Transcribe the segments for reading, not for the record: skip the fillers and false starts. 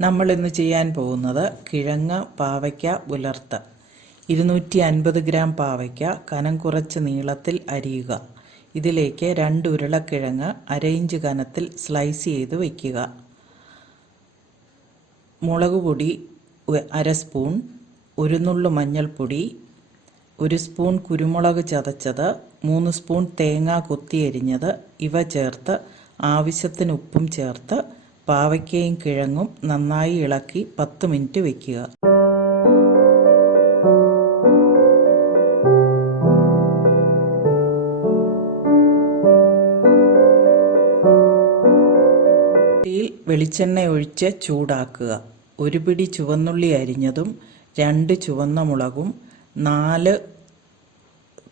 നമ്മൾ ഇന്ന് ചെയ്യാൻ പോകുന്നത് കിഴങ്ങ് പാവയ്ക്ക ഉലർത്ത്. 250 ഗ്രാം പാവയ്ക്ക കനം കുറച്ച് നീളത്തിൽ അരിയുക. ഇതിലേക്ക് 2 ഉരുളക്കിഴങ്ങ് 1/2 ഇഞ്ച് കനത്തിൽ സ്ലൈസ് ചെയ്ത് വയ്ക്കുക. മുളക് പൊടി 1/2 സ്പൂൺ, 1 നുള്ളു മഞ്ഞൾപ്പൊടി, 1 സ്പൂൺ കുരുമുളക് ചതച്ചത്, 3 സ്പൂൺ തേങ്ങ കൊത്തിയരിഞ്ഞത് ഇവ ചേർത്ത് ആവശ്യത്തിന് ഉപ്പും ചേർത്ത് പാവയ്ക്കയും കിഴങ്ങും നന്നായി ഇളക്കി 10 മിനിറ്റ് വയ്ക്കുക. വെളിച്ചെണ്ണ ഒഴിച്ച് ചൂടാക്കുക. 1 പിടി ചുവന്നുള്ളി അരിഞ്ഞതും 2 ചുവന്ന മുളകും 4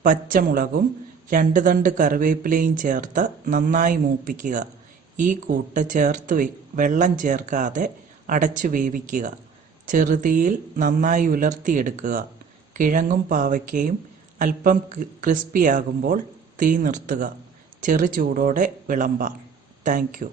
പച്ചമുളകും 2 തണ്ട് കറിവേപ്പിലയും ചേർത്ത് നന്നായി മൂപ്പിക്കുക. ഈ കൂട്ട് ചേർത്ത് വെള്ളം ചേർക്കാതെ അടച്ചു വേവിക്കുക. ചെറുതീയിൽ നന്നായി ഉലർത്തിയെടുക്കുക. കിഴങ്ങും പാവയ്ക്കയും അല്പം ക്രിസ്പിയാകുമ്പോൾ തീ നിർത്തുക. ചെറു ചൂടോടെ വിളമ്പാം. Thank you.